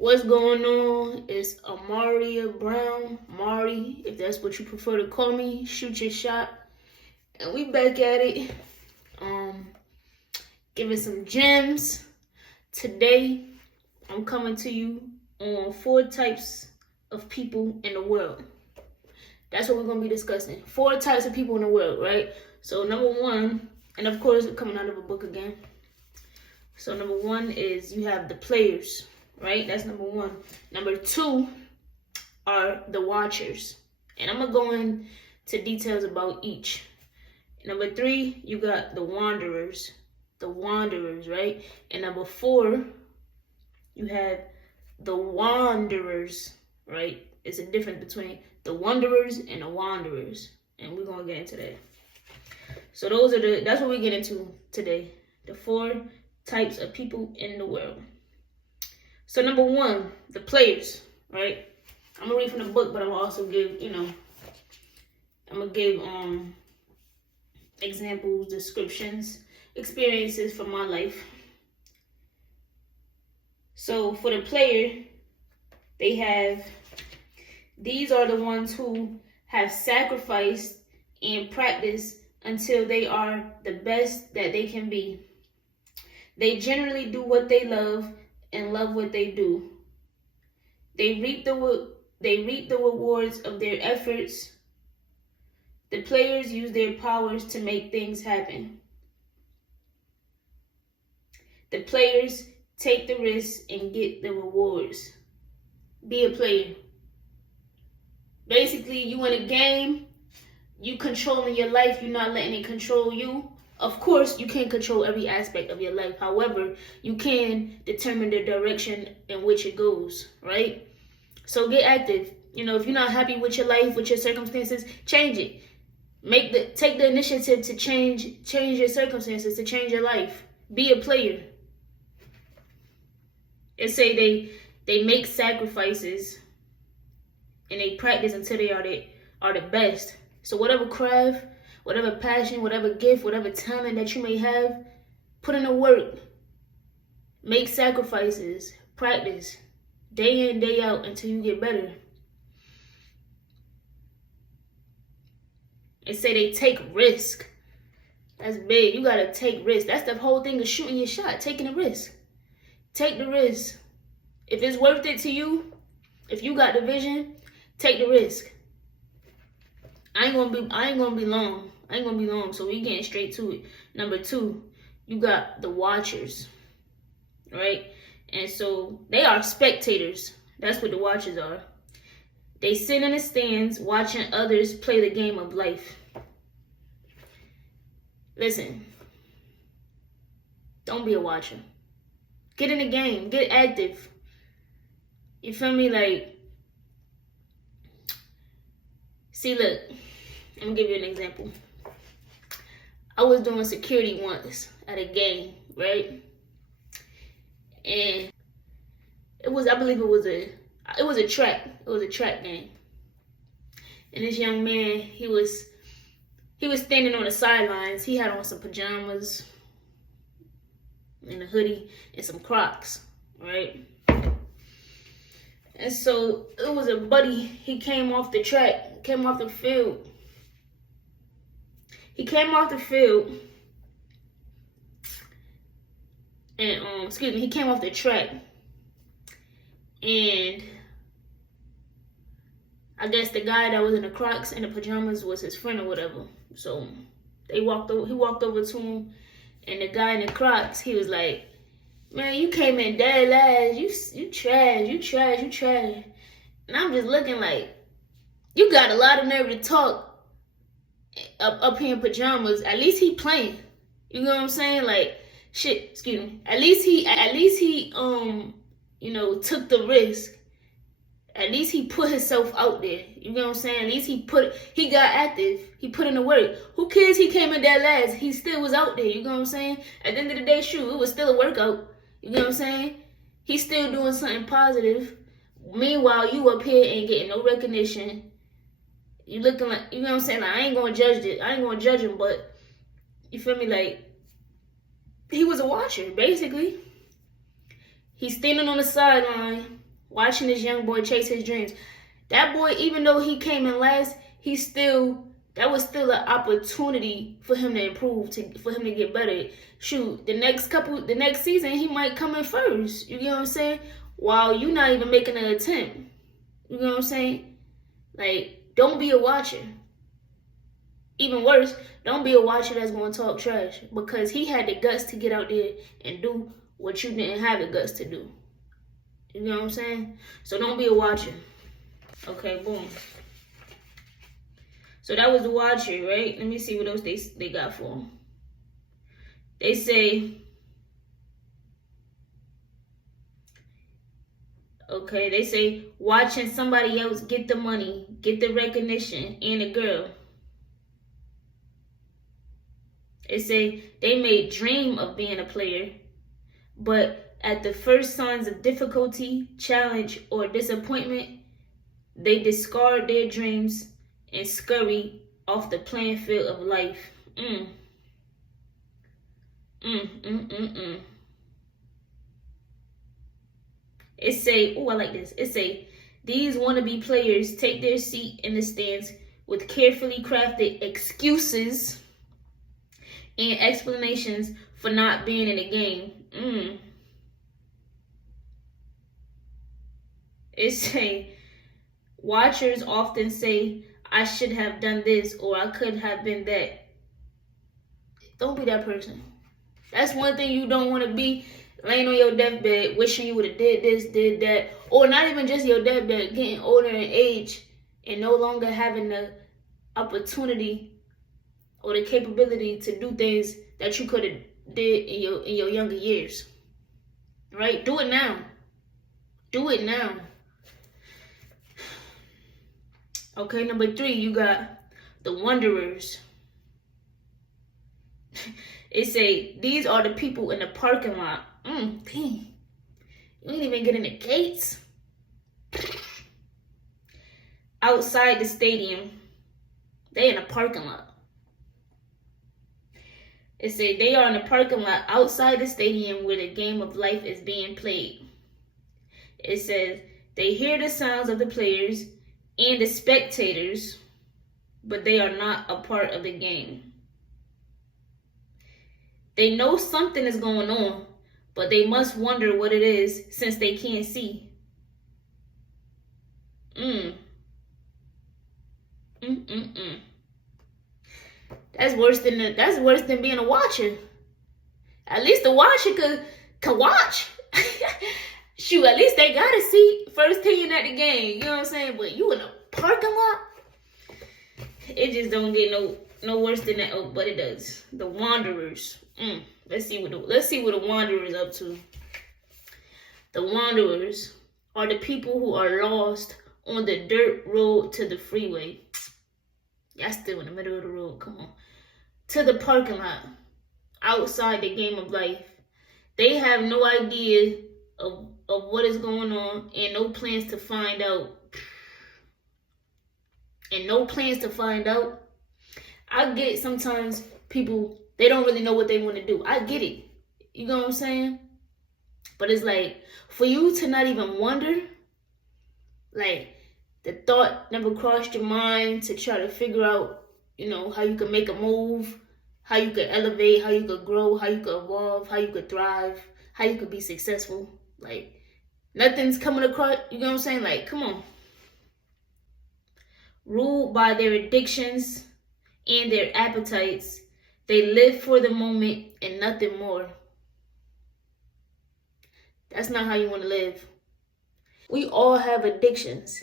What's going on? It's Amaria Brown, Mari, if that's what you prefer to call me. Shoot your shot. And we back at it. Giving some gems. Today, I'm coming to you on 4 types of people in the world. That's what we're going to be discussing. 4 types of people in the world, right? So number 1, and of course, we're coming out of a book again. So number 1 is you have the players. Right? That's number 1. Number 2 are the watchers. And I'm going to go into details about each. Number 3, you got the wanderers. The wanderers, right? And number 4, you have the wanderers, right? It's a difference between the wanderers and the wanderers. And we're going to get into that. So that's what we get into today. The 4 types of people in the world. So number 1, the players, right? I'm gonna read from the book, but I'm gonna also give, I'm gonna give examples, descriptions, experiences from my life. So for the player, these are the ones who have sacrificed and practiced until they are the best that they can be. They generally do what they love and love what they do. They reap the rewards of their efforts. The players use their powers to make things happen. The players take the risks and get the rewards. Be a player. Basically, you in a game, you controlling your life, you're not letting it control you. Of course, you can't control every aspect of your life. However, you can determine the direction in which it goes, right? So get active. If you're not happy with your life, with your circumstances, change it. Take the initiative to change your circumstances, to change your life. Be a player. It say they make sacrifices and they practice until they are the best. So whatever craft, whatever passion, whatever gift, whatever talent that you may have, put in the work. Make sacrifices. Practice. Day in, day out until you get better. And say they take risk. That's big. You gotta take risk. That's the whole thing of shooting your shot. Taking a risk. Take the risk. If it's worth it to you, if you got the vision, take the risk. I ain't gonna be long. So we getting straight to it. Number 2, you got the watchers, right? And so they are spectators. That's what the watchers are. They sit in the stands watching others play the game of life. Listen, don't be a watcher. Get in the game. Get active. You feel me? See, look, I'm gonna give you an example. I was doing security once at a game, right? And I believe it was a track game. And this young man, he was standing on the sidelines. He had on some pajamas and a hoodie and some Crocs, right? And so it was a buddy. He came off the field. He came off the field and he came off the track. And I guess the guy that was in the Crocs and the pajamas was his friend or whatever. So he walked over to him, and the guy in the Crocs, he was like, "Man, you came in dead last. You trash. And I'm just looking like, you got a lot of nerve to talk up here in pajamas. At least he playing. You know what I'm saying? At least he took the risk. At least he put himself out there. You know what I'm saying? At least he got active. He put in the work. Who cares he came in that last? He still was out there. You know what I'm saying? At the end of the day, shoot, it was still a workout. You know what I'm saying? He's still doing something positive. Meanwhile, you up here ain't getting no recognition. You looking like, you know what I'm saying? I ain't gonna judge him, but you feel me? He was a watcher, basically. He's standing on the sideline watching this young boy chase his dreams. That boy, even though he came in last, that was still an opportunity for him to improve, for him to get better. Shoot, the next season, he might come in first. You get what I'm saying? While you're not even making an attempt. You know what I'm saying? Like, don't be a watcher. Even worse, don't be a watcher that's going to talk trash, because he had the guts to get out there and do what you didn't have the guts to do. You know what I'm saying? So don't be a watcher. Okay, boom. So that was the watcher, right? Let me see what else they got for him. They say, okay, they say watching somebody else get the money, get the recognition, and the girl. They say they may dream of being a player, but at the first signs of difficulty, challenge, or disappointment, they discard their dreams and scurry off the playing field of life. It say, oh, I like this. It say, these wannabe players take their seat in the stands with carefully crafted excuses and explanations for not being in the game. It say, watchers often say, I should have done this, or I could have been that. Don't be that person. That's one thing you don't want to be, laying on your deathbed wishing you would have did this, did that, or not even just your deathbed, getting older in age and no longer having the opportunity or the capability to do things that you could have did in your younger years. Right? Do it now. Do it now. Okay, number 3, you got the wanderers. It say, these are the people in the parking lot. Dang. You ain't even getting the gates. Outside the stadium. They in a parking lot. It say they are in the parking lot outside the stadium where the game of life is being played. It says they hear the sounds of the players and the spectators, but they are not a part of the game. They know something is going on, but they must wonder what it is since they can't see. That's worse than being a watcher. At least the watcher could watch. Shoot, at least they got a seat first team at the game. You know what I'm saying? But you in a parking lot? It just don't get no worse than that. Oh, but it does. The wanderers. Let's see what the wanderers up to. The wanderers are the people who are lost on the dirt road to the freeway. Y'all still in the middle of the road. Come on. To the parking lot. Outside the game of life. They have no idea of what is going on and no plans to find out. I get sometimes people, they don't really know what they want to do. I get it. You know what I'm saying? But it's like, for you to not even wonder, like, the thought never crossed your mind to try to figure out, how you can make a move, how you could elevate, how you could grow, how you could evolve, how you could thrive, how you could be successful. Like, nothing's coming across, you know what I'm saying? Like, come on. Ruled by their addictions and their appetites, they live for the moment and nothing more. That's not how you want to live. We all have addictions.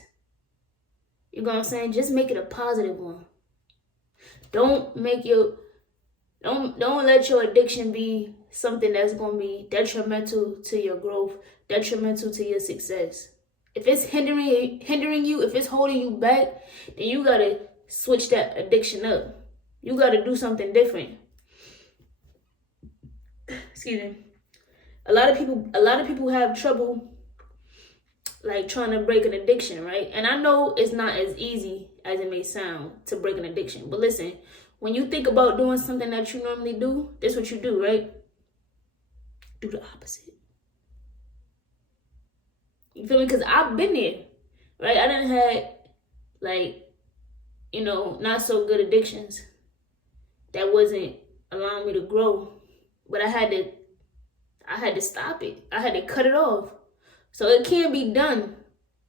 You know what I'm saying? Just make it a positive one. Don't let your addiction be something that's going to be detrimental to your growth, detrimental to your success. If it's hindering you, if it's holding you back, then you got to switch that addiction up. You got to do something different. Excuse me. A lot of people have trouble like trying to break an addiction, right? And I know it's not as easy as it may sound to break an addiction. But listen, when you think about doing something that you normally do, this is what you do, right? Do the opposite. You feel me? Because I've been there, right? I done had, like, you know, not so good addictions that wasn't allowing me to grow. But I had to stop it. I had to cut it off. So it can be done.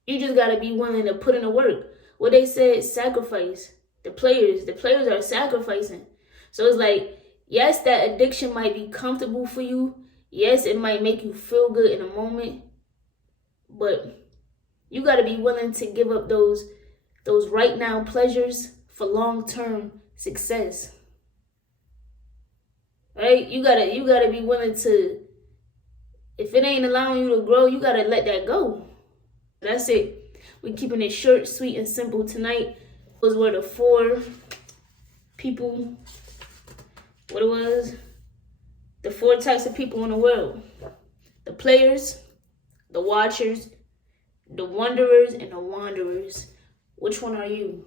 You just gotta be willing to put in the work. What they said, sacrifice. The players are sacrificing. So it's like, yes, that addiction might be comfortable for you. Yes, it might make you feel good in a moment. But you gotta be willing to give up those right now pleasures for long-term success. Right? You gotta be willing to, if it ain't allowing you to grow, you gotta let that go. That's it. We're keeping it short, sweet, and simple tonight. Those were the 4 people. What it was? The 4 types of people in the world: the players, the watchers, the wanderers, and the wanderers. Which one are you?